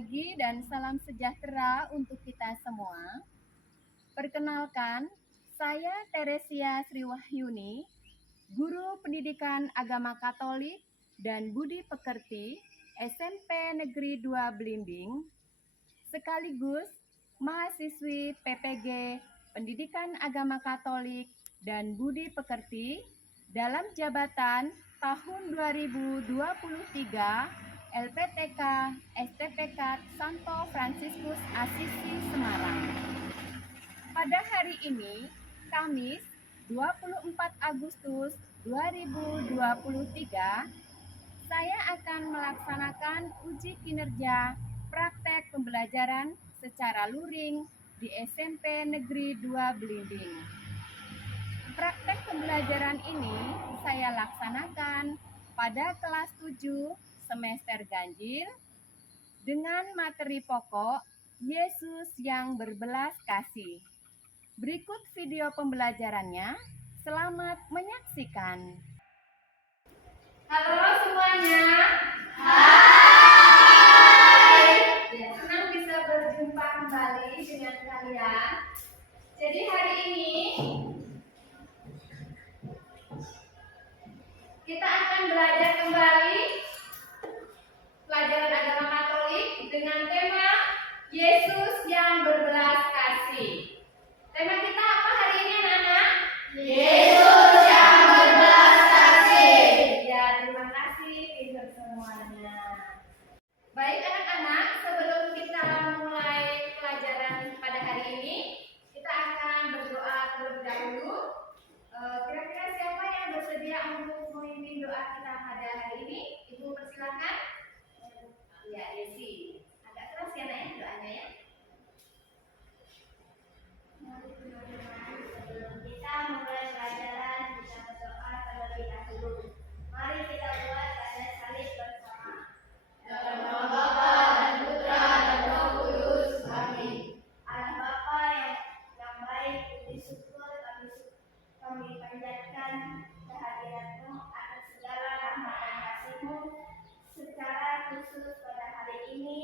pagi dan salam sejahtera untuk kita semua. Perkenalkan, saya Teresia Sriwahyuni, Guru Pendidikan Agama Katolik dan Budi Pekerti SMP Negeri 2 Blimbing, sekaligus mahasiswi PPG Pendidikan Agama Katolik dan Budi Pekerti dalam jabatan tahun 2023 LPTK STPK Santo Fransiskus Assisi Semarang. Pada hari ini, Kamis 24 Agustus 2023, saya akan melaksanakan uji kinerja praktek pembelajaran secara luring di SMP Negeri 2 Blimbing. Praktek pembelajaran ini saya laksanakan pada kelas 7 semester ganjil dengan materi pokok Yesus yang berbelas kasih. Berikut video pembelajarannya. Selamat menyaksikan. Halo semuanya. Hai. Senang bisa berjumpa kembali dengan kalian. Jadi hari ini kita akan belajar kembali pelajaran agama Katolik dengan tema Yesus yang berbelas kasih. Tema kita apa hari ini, anak-anak? Yesus yang berbelas kasih. Ya, terima kasih pinter semuanya. Baik anak-anak, sebelum kita mulai pelajaran pada hari ini, kita akan berdoa terlebih dahulu. Kira-kira siapa yang bersedia untuk memimpin doa kita pada hari ini? Ibu persilakan. Ya, Desi. Agak keras ya, Nak, doanya ya. Sebelum kita mulai pelajaran, kita berdoa terlebih dahulu. Mari kita buat tanda salib bersama. Dalam nama Bapa dan Putra dan Roh Kudus. Amin. Allah Bapa yang baik, puji syukur kami panjatkan kehadiran-Mu atas segala rahmat dan kasih-Mu. Secara khusus pada hari ini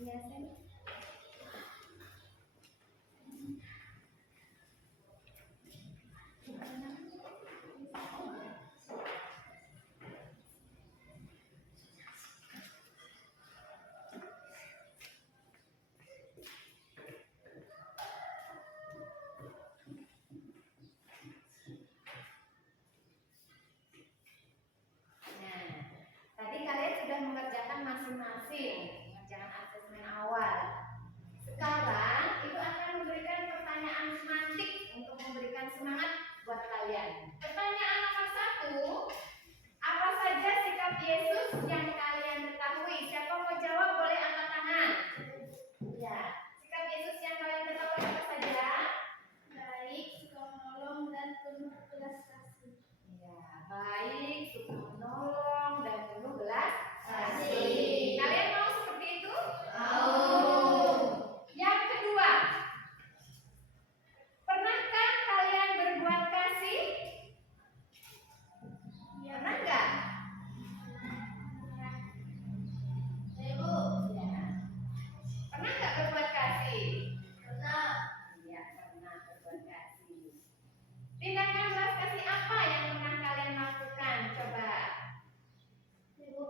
Biasanya. Nah, tadi kalian sudah mengerjakan masing-masing mengerjakan asesmen awal. Sekarang Ibu akan memberikan pertanyaan semantik untuk memberikan semangat buat kalian. Pertanyaan nomor 1, apa saja sikap Yesus yang kalian ketahui? Siapa mau jawab boleh angkat tangan. Ya, sikap Yesus yang kalian ketahui apa saja? Baik, suka menolong, dan penuh belas kasih. Ya, baik, suka menolong dan penuh belas kasih. Kalian mau seperti itu? Mau. Yang kedua, pernahkah kalian berbuat kasih? Pernah nggak? Ibu, Ya. Pernah nggak berbuat kasih? pernah. Iya, pernah berbuat kasih. Tindakan belas kasih apa yang pernah kalian lakukan? Coba. Ibu,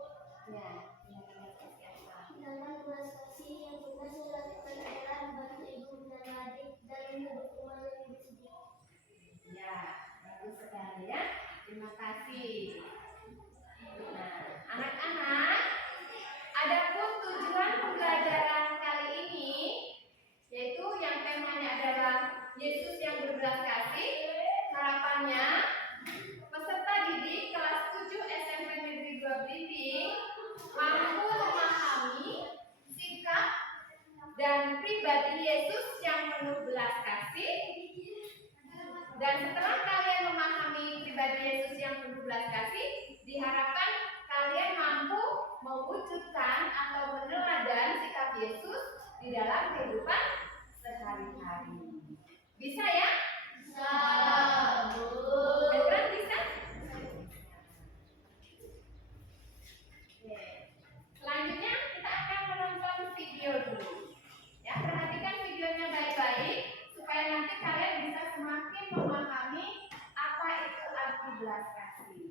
Ya, tindakan belas kasih apa? tindakan belas kasih yang pernah saya lakukan adalah membantu ibu dan adik dalam hidup rumah yang lebih sedih. Ya, bagus sekali ya. Terima kasih. Nah, anak-anak, adapun tujuan pembelajaran kali ini, yaitu yang temanya adalah Yesus yang berbelas kasih. Harapannya, peserta didik kelas 7 SMP Negeri 2 Belitung mampu memahami sikap dan pribadi Yesus yang penuh belas kasih. Dan setelah kalian memahami pribadi Yesus yang penuh belas kasih, diharapkan kalian mampu mewujudkan atau meneladan sikap Yesus di dalam kehidupan sehari-hari. Bisa ya? Bisa, Bu. Beneran bisa? Oke. Selanjutnya kita akan menonton video dulu. Ya, perhatikan videonya baik-baik supaya nanti kalian bisa semakin memahami apa itu arti belas kasih.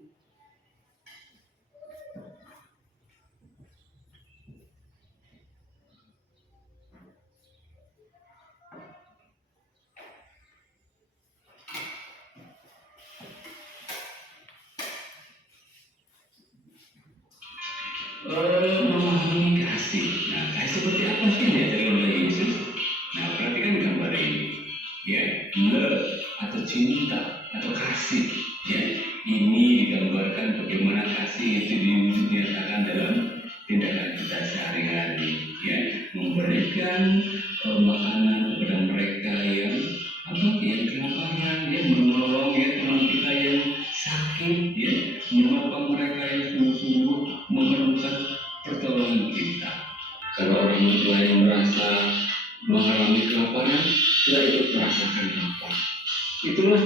Memahami kasih. Nah, kasih seperti apa sih yang diajarkan oleh Yesus? Nah, perhatikan gambar ini. Ya, love atau cinta atau kasih. Ya, ini digambarkan bagaimana kasih itu dinyatakan dalam tindakan kita sehari-hari. Ya, memberikan makanan kepada mereka yang kelaparan, ya, menolong ya teman kita yang sakit, ya, menolong mereka yang sungguh-sungguh memerlukan pertolongan kita. Kalau orang tua yang merasa mengalami kelaparan, kita ikut merasakan lapar. Itulah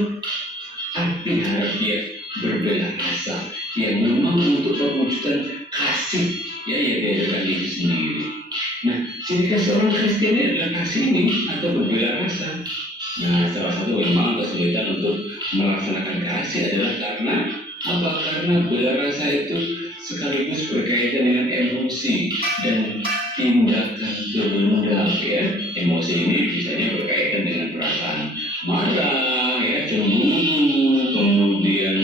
arti harapnya berbela rasa yang memang untuk perwujudan kasih ya yang diajarkan diri sendiri. Nah, ciri khas orang Kristen adalah kasih ini atau berbela rasa. Nah, salah satu memang kesulitan untuk melaksanakan kasih adalah karena apa? Karena bela rasa itu sekaligus berkaitan dengan emosi dan tindakan berendam ya. Emosi ini biasanya berkaitan dengan perasaan marah, ya, cemburu, kemudian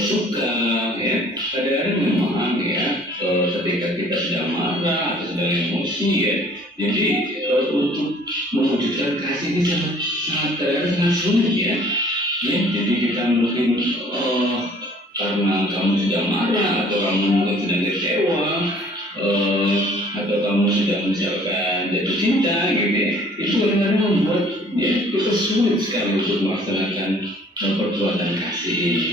suka, ya. Kadang-kadang memang ya ketika kita sedang marah atau sedang emosi ya. Jadi untuk mewujudkan kasih ini kadang-kadang sangat sulit ya. Ya, jadi kita mungkin karena kamu sudah marah atau kamu mungkin sedang kecewa atau kamu sudah misalkan jatuh cinta gitu ya, itu kadang-kadang membuat ya kita sulit sekali untuk melaksanakan perbuatan kasih ini.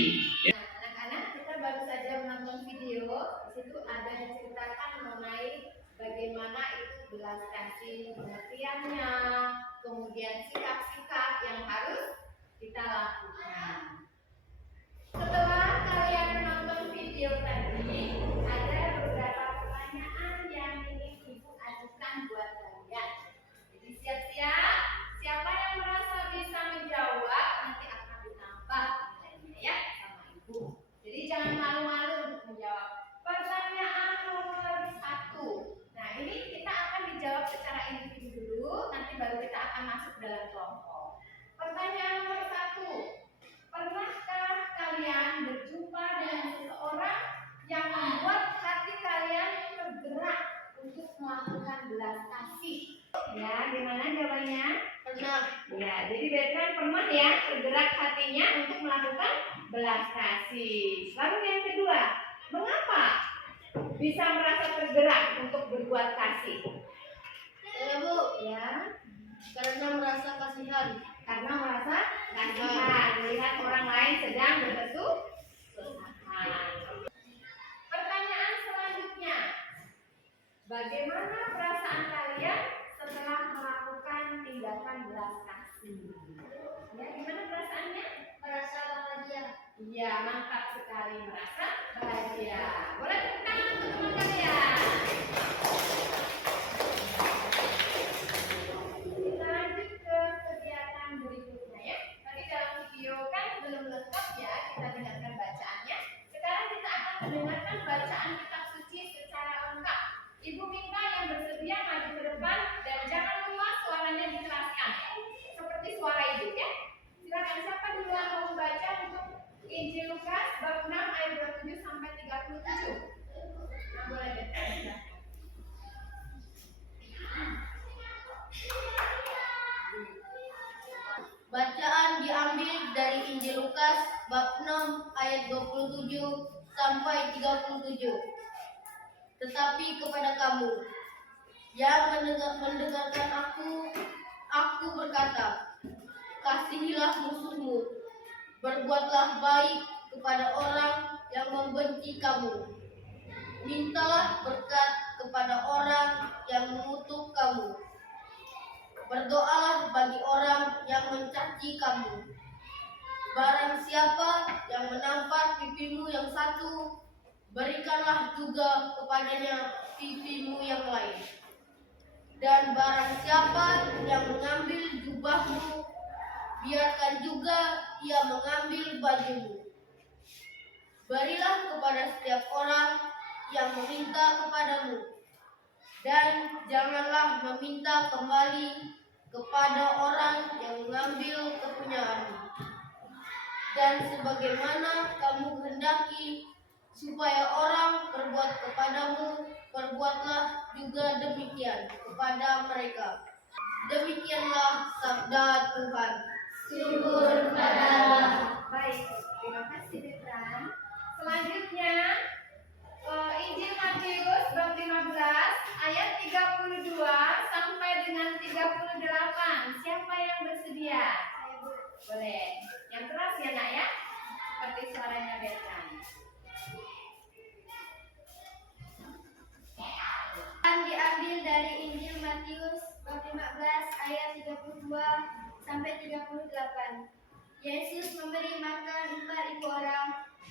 Nah, anak-anak, kita baru saja menonton video. Di situ ada diceritakan mengenai bagaimana itu belas kasih, pengertiannya, kemudian sikap-sikap yang harus kita lakukan. Setelah kalian menonton video tadi, ada beberapa pertanyaan belas kasih. Ya, gimana jawabannya? Pernah. Ya, jadi Bertrand pernah ya tergerak hatinya untuk melakukan belas kasih. Lalu yang kedua, mengapa bisa merasa tergerak untuk berbuat kasih? Saya, Bu, Ya, karena merasa kasihan. karena merasa kasihan melihat orang lain sedang berkesusahan. Pertanyaan selanjutnya, bagaimana perasaan kalian setelah melakukan tindakan belas kasih? Ya, gimana perasaannya? Merasa bahagia. Iya, mantap sekali, merasa bahagia. Boleh tepuk tangan untuk teman kalian. Kita lanjut ke kegiatan berikutnya ya. Tadi dalam video kan belum lengkap ya kita dengarkan bacaannya. Sekarang kita akan mendengarkan bacaan kitab suci secara lengkap. Ibu minta yang bersedia maju ke depan dan jangan lupa suaranya dikeraskan. Seperti suara ibu ya. Silakan, siapa duluan mau membaca untuk Injil Lukas bab 6 ayat 27 sampai 37. Nah, boleh deh. Bacaan diambil dari Injil Lukas bab 6 ayat 27 sampai 37. Tetapi kepada kamu yang mendengarkan aku berkata, kasihilah musuhmu, berbuatlah baik kepada orang yang membenci kamu, mintalah berkat kepada orang yang mengutuk kamu, berdoalah bagi orang yang mencaci kamu. Barang siapa yang menampar pipimu yang satu, berikanlah juga kepadanya pipimu yang lain. Dan barang siapa yang mengambil jubahmu, biarkan juga ia mengambil bajumu. Berilah kepada setiap orang yang meminta kepadamu, dan janganlah meminta kembali kepada orang yang mengambil kepunyaanmu. Dan sebagaimana kamu kehendaki supaya orang berbuat kepadamu, perbuatlah juga demikian kepada mereka. Demikianlah sabda Tuhan. Syukur kepada Allah. Baik, terima kasih Bertrand. Selanjutnya Injil Matius bab 15 ayat 32 sampai dengan 38. Siapa yang bersedia? Boleh. Yang keras ya nak ya? Seperti suaranya Bertrand. Diambil dari Injil Matius bab 15 ayat 32 sampai 38. Yesus memberi makan 4.000 orang.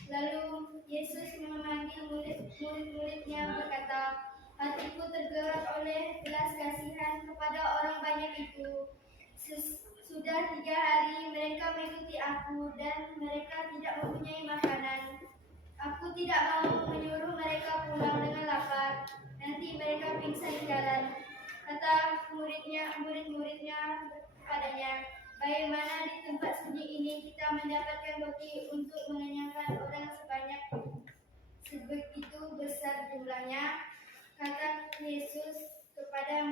Lalu Yesus memanggil murid-muridnya berkata, hatiku tergerak oleh belas kasihan kepada orang banyak itu. Sudah 3 hari mereka mengikuti aku dan mereka tidak mempunyai makanan. Aku tidak mau menyuruh mereka pulang dengan lapar. Nanti mereka pingsan di jalan. Kata murid-muridnya padanya, bagaimana di tempat sunyi ini kita mendapatkan roti untuk mengenyangkan orang sebanyak sebegitu besar jumlahnya? Kata Yesus kepada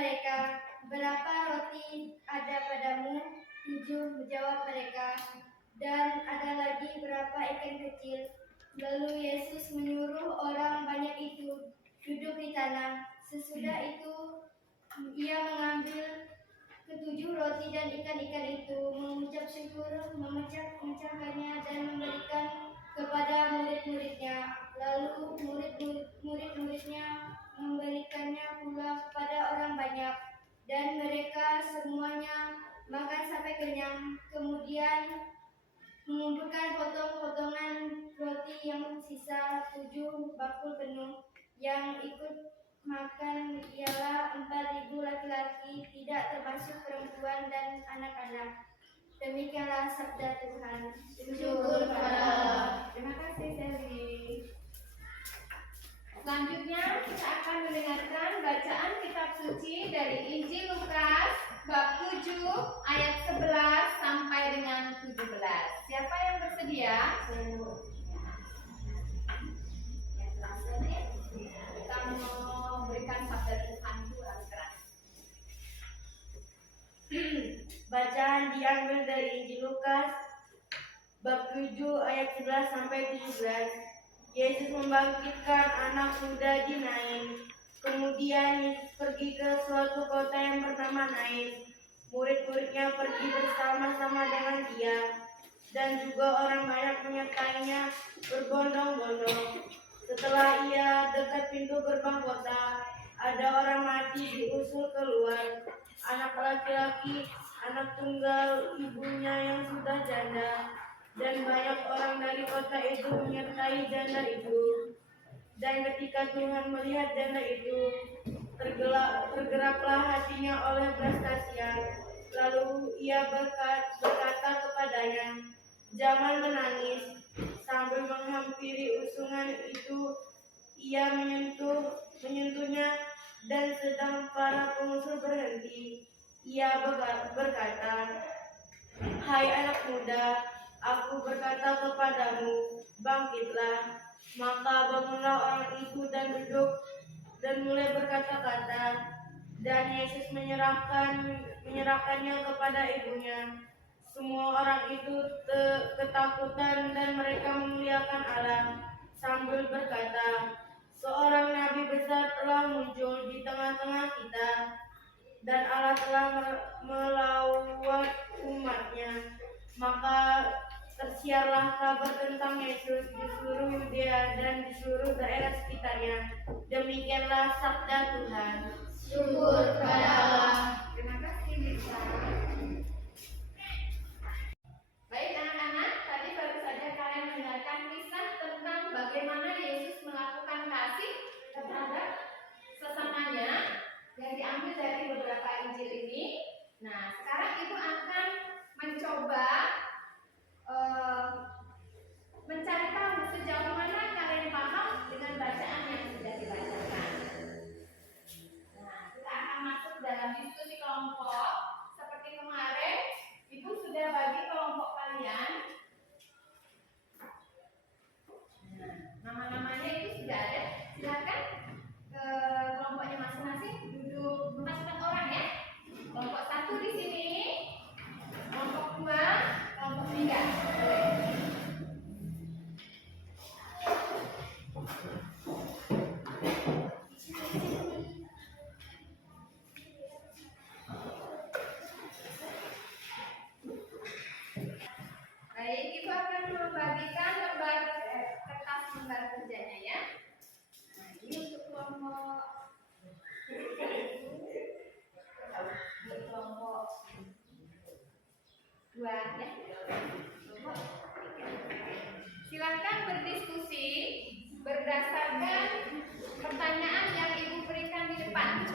mereka, berapa roti ada padamu? 7, menjawab mereka. Dan ada lagi berapa ikan kecil? Lalu Yesus menyuruh orang banyak itu duduk di tanah. Sesudah itu ia mengambil ke-7 roti dan ikan-ikan itu, mengucap syukur, memecahkannya dan memberikan kepada murid-muridnya. Lalu murid-muridnya memberikannya pula kepada orang banyak, dan mereka semuanya makan sampai kenyang. Kemudian mengumpulkan potong-potongan roti yang sisa 7 bakul penuh. Yang ikut makan ialah 4.000 laki-laki, tidak termasuk perempuan dan anak-anak. Demikianlah sabda Tuhan. Syukur kepada Allah. Terima kasih Sally. Selanjutnya kita akan mendengarkan bacaan kitab suci dari Injil Lukas bab 7 ayat 11 sampai dengan 17. Siapa yang bersedia? Kita mau berikan sabda diambil dari Injil Lukas bab 7 ayat 11 sampai 17. Yesus membangkitkan anak muda di Nain. Kemudian Yesus pergi ke suatu kota yang bernama Nain. Murid-muridnya pergi bersama-sama dengan dia, dan juga orang banyak menyertainya berbondong-bondong. Setelah ia dekat pintu gerbang kota, ada orang mati diusul keluar, anak laki-laki, anak tunggal ibunya yang sudah janda, dan banyak orang dari kota itu menyertai janda itu. Dan ketika Tuhan melihat janda itu, tergeraklah hatinya oleh belas kasihan. Lalu ia berkata kepadanya, "Jangan menangis." Sambil menghampiri usungan itu, ia menyentuhnya, dan sedang para pengusul berhenti, ia berkata, "Hai anak muda, aku berkata kepadamu, bangkitlah." Maka bangunlah orang itu dan duduk dan mulai berkata-kata. Dan Yesus menyerahkannya kepada ibunya. Semua orang itu ketakutan dan mereka memuliakan Allah sambil berkata, "Seorang nabi besar telah muncul di tengah-tengah kita, dan Allah telah melawat umatnya." Maka tersiarlah kabar tentang Yesus di seluruh Yudea dan di seluruh daerah sekitarnya. Demikianlah sabda Tuhan. Syukur kepada Allah. Terima kasih, Lisa. Baik anak-anak, tadi baru saja kalian mendengarkan kisah tentang bagaimana Yesus melakukan kasih terhadap sesamanya yang diambil dari beberapa Injil ini. Nah, sekarang ibu akan mencoba mencari tahu sejauh mana kalian paham dengan bacaan yang sudah dibacakan. Nah, kita akan masuk dalam diskusi kelompok. Seperti kemarin, ibu sudah bagi kelompok kalian. Nah, nama-namanya itu sudah ada. Silakan ke kelompoknya masing-masing duduk 4 orang ya. Kelompok 1 di sini, kelompok 2, kelompok 3. Baik, ibu akan membagikan kertas lembar kerjanya ya. Nah, ini untuk kelompok 2 ya. Silakan berdiskusi berdasarkan pertanyaan yang ibu berikan di depan.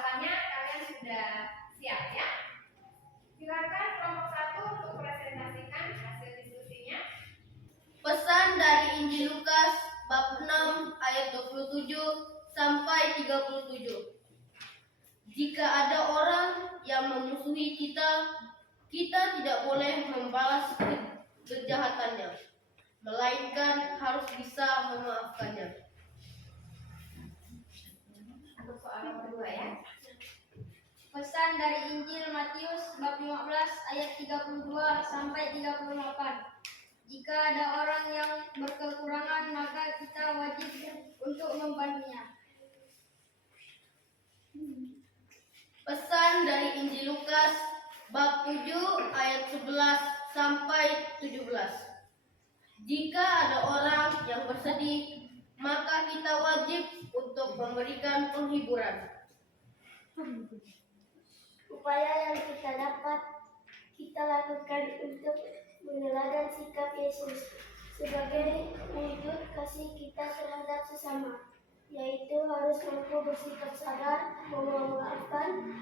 harapannya kalian sudah siap ya. Silakan kelompok 1 untuk presentasikan hasil diskusinya. Pesan dari Injil Lukas bab 6 ayat 27 sampai 37. Jika ada orang yang memusuhi kita, kita tidak boleh membalas kejahatannya, melainkan harus bisa memaafkannya. Untuk soal nomor 2 ya. Pesan dari Injil Matius bab 15 ayat 32 sampai 38. Jika ada orang yang berkekurangan, maka kita wajib untuk membantunya. Pesan dari Injil Lukas bab 7 ayat 11 sampai 17. Jika ada orang yang bersedih, maka kita wajib untuk memberikan penghiburan. Upaya yang kita dapat kita lakukan untuk meneladan sikap Yesus sebagai wujud kasih kita terhadap sesama, yaitu harus mampu bersikap sabar, memaafkan,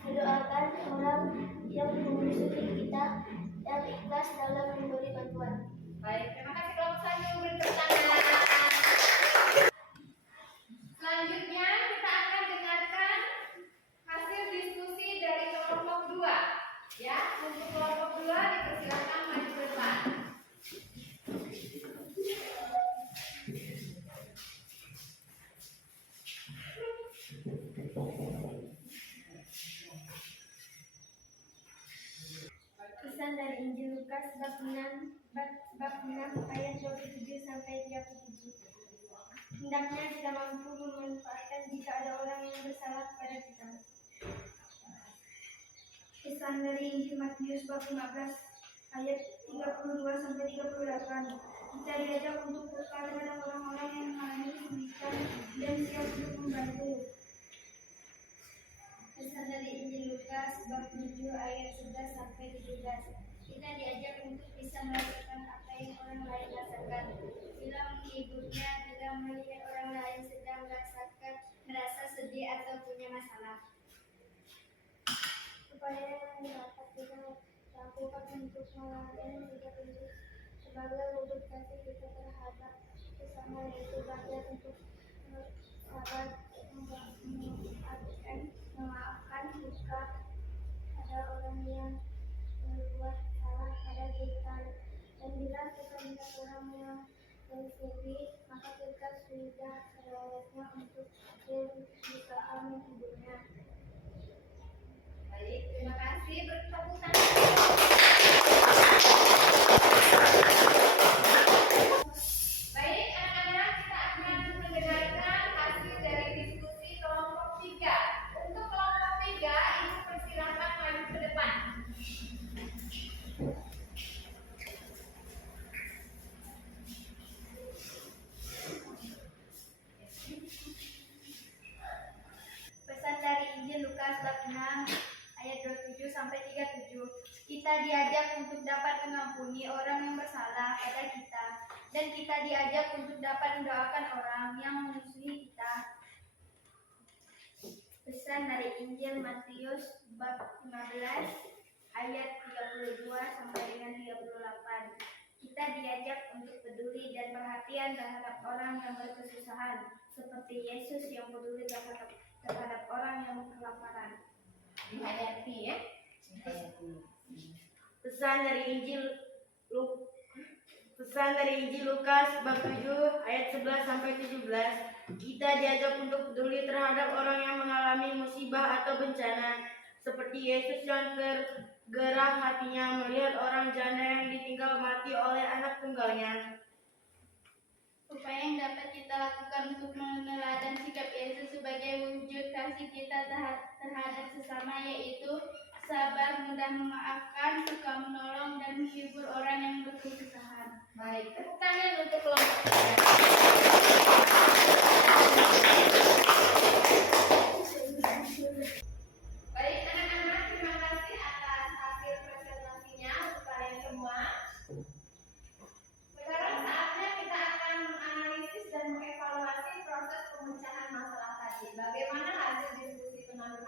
mendoakan orang yang memusuhi kita, dan ikhlas dalam memberi bantuan. Baik, terima kasih kelompok 1 beri tepuk tangan. Selanjutnya kita akan dengarkan hasil diskusi dari kelompok 2. Ya, untuk kelompok 2 dipersilakan maju ke depan. Pesan dari Injil Lukas bab 6 ayat 27 sampai 37. Hendaknya kita mampu memanfaatkan jika ada orang yang bersalah kepada kita. Pesan dari Injil Matius bab 15 ayat 32 sampai 38. Kita diajak untuk peka terhadap orang-orang yang mengalami kesulitan dan siap untuk membantu. Pesan dari Injil Lukas bab 7 ayat 11 sampai 17. Kita diajak untuk bisa melakukan apa yang orang lain rasakan. Bila menghiburnya, bila melihat orang lain sedang merasa sedih atau punya masalah. Upaya yang dapat kita lakukan untuk meladeni sikap Yesus sebagai wujud kasih kita terhadap sesama, yaitu belajar untuk sabar, memaafkan jika ada orang yang berbuat salah pada kita, dan bila kita melihat orang yang menyusupi, maka kita sudah selayaknya untuk berusaha menghiburnya. Baik, terima kasih. Beri tepuk tangan. Baik, anak-anak, kita akan mendengarkan hasil dari diskusi kelompok 3. Untuk kelompok 3, Ibu persilakan maju ke depan. Pesan dari Injil Lukas bab 6 ayat 27 sampai 37. Kita diajak untuk dapat mengampuni orang yang bersalah pada kita, dan kita diajak untuk dapat mendoakan orang yang memusuhi kita. Pesan dari Injil Matius bab 15 ayat 32 sampai dengan 38. Kita diajak untuk peduli dan perhatian terhadap orang yang berkesusahan, seperti Yesus yang peduli terhadap orang yang kelaparan. Dihayati ya. Pesan dari Injil Lukas bab 7 ayat 11 sampai 17. Kita diajak untuk peduli terhadap orang yang mengalami musibah atau bencana, seperti Yesus yang tergerak hatinya melihat orang janda yang ditinggal mati oleh anak tunggalnya. Upaya yang dapat kita lakukan untuk meneladan sikap Yesus sebagai wujud kasih kita terhadap sesama, yaitu sabar, mudah memaafkan, suka menolong, dan menghibur orang yang berkesusahan. Baik, tepuk tangan untuk kelompok 3. Baik, anak-anak, terima kasih atas hasil presentasinya untuk kalian semua. Sekarang saatnya kita akan menganalisis dan mengevaluasi proses pemecahan masalah tadi. Bagaimana hasil diskusi teman-teman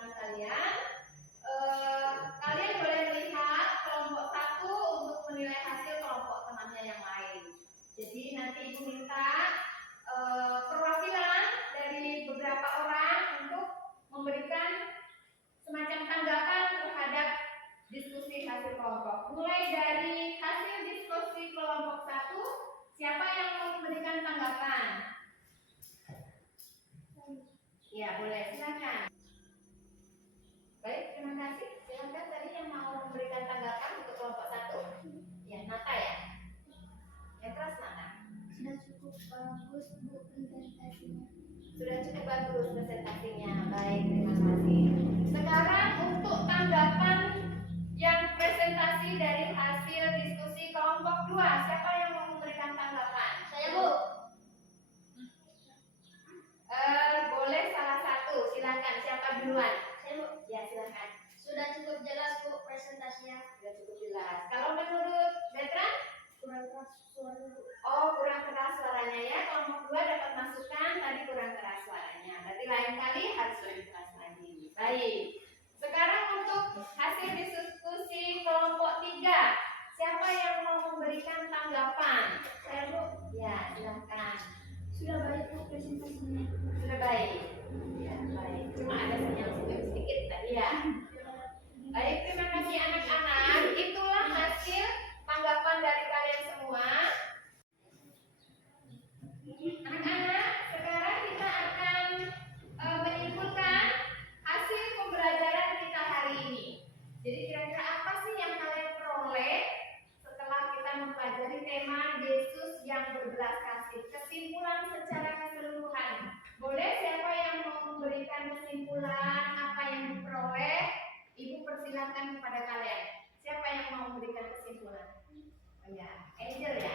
presentasinya. Baik, terima kasih. Sekarang untuk tanggapan yang presentasi dari hasil diskusi kelompok 2. Siapa yang mau memberikan tanggapan? Saya, Bu. Boleh salah satu, silakan. Siapa duluan? Saya, Bu. Ya, silakan. Sudah cukup jelas, Bu, presentasinya. Sudah cukup jelas. Kalau menurut Betran? Kurang keras suara, Bu. Oh, kurang keras suaranya ya. Kelompok 2 dapat masukan, tadi kurang keras suaranya. Berarti lain kali harus lebih keras lagi. Baik. Sekarang untuk hasil diskusi kelompok 3. Siapa yang mau memberikan tanggapan? Saya, Bu. Ya, silakan. Sudah baik, Bu, presentasinya. Sudah baik. Ya, baik. Cuma ada sinyal sedikit tadi ya. Baik, terima kasih anak-anak. Itulah hasil tanggapan dari kalian semua. Anak-anak, sekarang kita akan menyimpulkan hasil pembelajaran kita hari ini. Jadi kira-kira apa sih yang kalian peroleh setelah kita mempelajari tema Yesus yang berbelas kasih? Kesimpulan secara keseluruhan. Boleh siapa yang mau memberikan kesimpulan apa yang diperoleh? Ibu persilahkan kepada kalian. Siapa yang mau memberikan kesimpulan? Oh ya, Angel ya.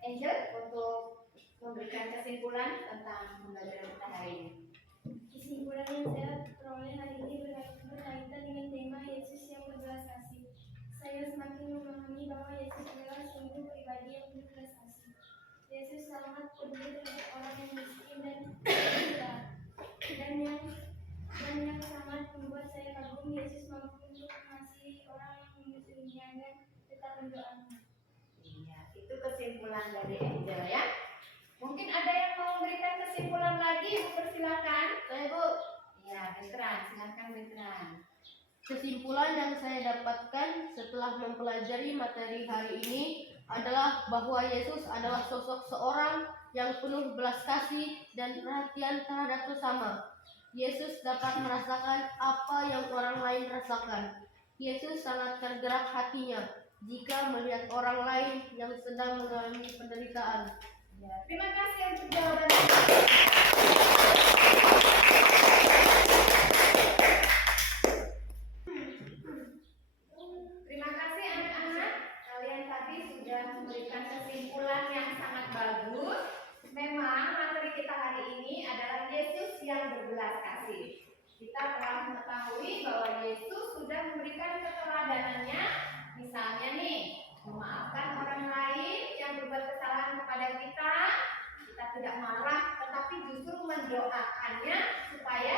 Angel untuk memberikan kesimpulan tentang pembelajaran kita hari ini. Kesimpulan yang saya peroleh hari ini berkaitan dengan tema Yesus yang berbelas kasih. Saya semakin memahami bahwa Yesus adalah sungguh pribadi yang berbelas kasih. Yesus sangat peduli terhadap orang yang miskin dan susah. Dan yang sangat membuat saya kagum, Yesus mampu untuk mengasihi orang yang menyusuinya dan tetap mendoakannya. Iya, itu kesimpulan dari Angel ya. Mungkin ada yang mau memberikan kesimpulan lagi, Ibu persilakan. Saya, Bu. Ya, Betran, silakan Betran. Kesimpulan yang saya dapatkan setelah mempelajari materi hari ini adalah bahwa Yesus adalah sosok seorang yang penuh belas kasih dan perhatian terhadap sesama. Yesus dapat merasakan apa yang orang lain rasakan. Yesus sangat tergerak hatinya jika melihat orang lain yang sedang mengalami penderitaan. Ya, terima kasih untuk jawaban. Terima kasih anak-anak. Kalian tadi sudah memberikan kesimpulan yang sangat bagus. Memang materi kita hari ini adalah Yesus yang berbelas kasih. Kita telah mengetahui bahwa Yesus sudah memberikan keteladanannya. Misalnya nih, memaafkan orang lain yang berbuat kesalahan kepada kita. Kita tidak marah, tetapi justru mendoakannya supaya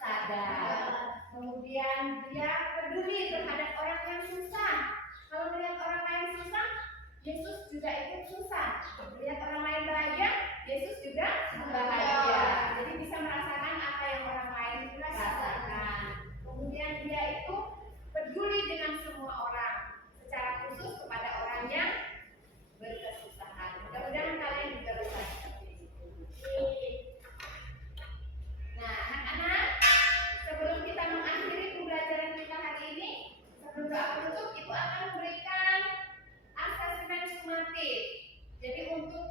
sadar. Kemudian dia peduli terhadap orang yang susah. Kalau melihat orang lain susah, Yesus juga ikut susah. Melihat orang lain bahagia, Yesus juga bahagia. Jadi bisa merasakan apa yang orang lain rasakan. Kemudian dia itu peduli dengan semua orang, secara khusus kepada orang yang berkesusahan. Mudah-mudahan kalian juga bisa seperti itu. Nah, anak-anak, sebelum kita mengakhiri pembelajaran kita hari ini, sebelum doa penutup, Ibu akan memberikan asesmen sumatif. Jadi untuk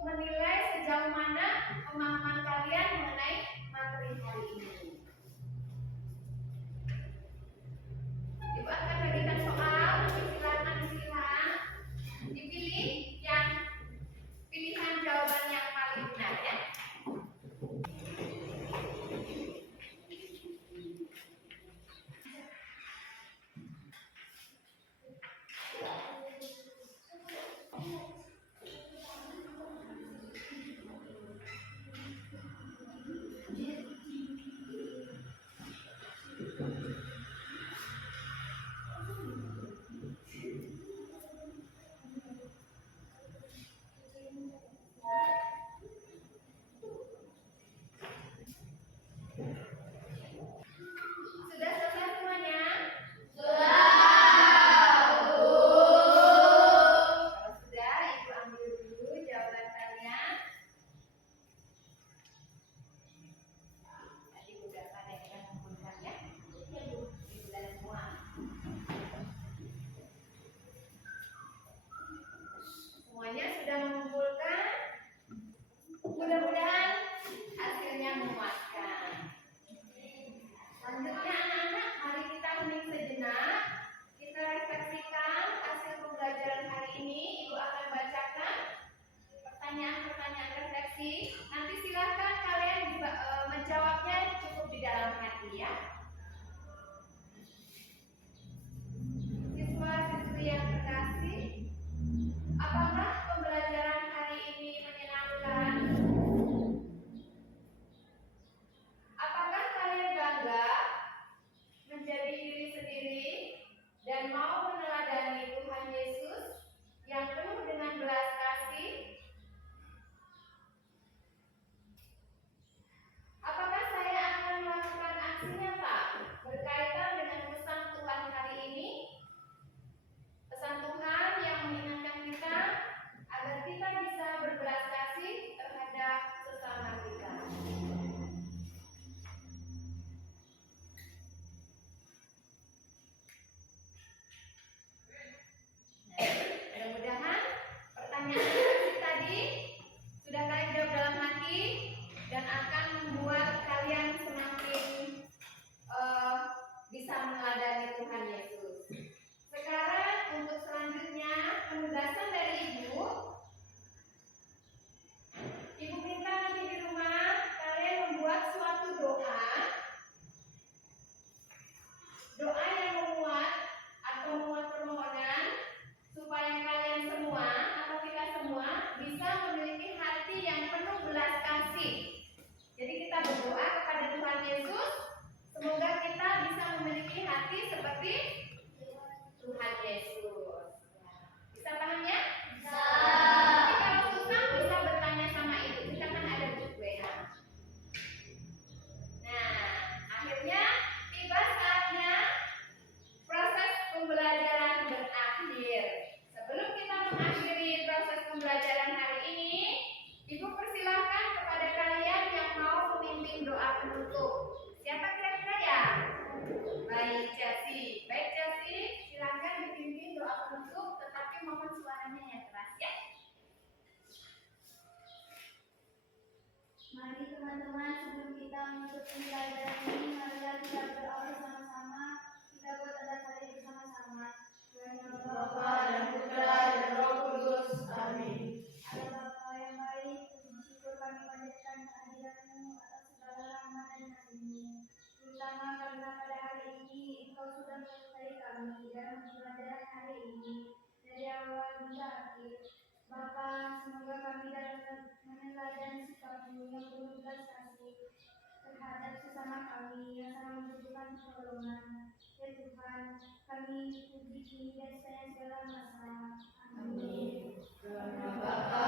Tuhan Yesus. Sekarang untuk selanjutnya penugasan dari Ibu. Ibu minta nanti di rumah kalian membuat suatu doa. Doa yang memuat atau memuat permohonan supaya kalian semua atau kita semua bisa memiliki hati yang penuh belas kasih. Jadi kita berdoa kepada Tuhan Yesus, semoga kita bisa memiliki hati seperti Tuhan Yesus. Bisa paham ya? Bisa. Tapi kalau susah bisa bertanya sama Ibu. Kita kan ada grup WA. Nah, akhirnya tiba saatnya proses pembelajaran berakhir. Sebelum kita mengakhiri proses pembelajaran hari ini, Ibu persilahkan kepada kalian yang mau memimpin doa penutup. Siapa kira-kira ya? Baik, Chelsea. Baik, Chelsea, silakan dipimpin doa penutup, tetapi mohon suaranya yang keras ya. Mari teman-teman, sebelum kita menutup pembelajaran ini, marilah kita berdoa bersama-sama. Kita buat tanda salib bersama-sama. Tuhan yang Bapa dan Putra dan Roh Kudus. Amin. Allah Bapa yang baik, puji syukur kami panjatkan kehadiran-Mu atas segala rahmat dan kasih-Mu. Terutama karena pada hari ini Engkau sudah menyertai kami dalam pembelajaran hari ini dari awal hingga akhir. Bapa, semoga kami dapat meneladani sikap-Mu yang penuh belas kasih terhadap sesama kami yang sangat membutuhkan pertolongan. Ya Tuhan, kami puji dan sayang segala masa. Amin. Karena Bapa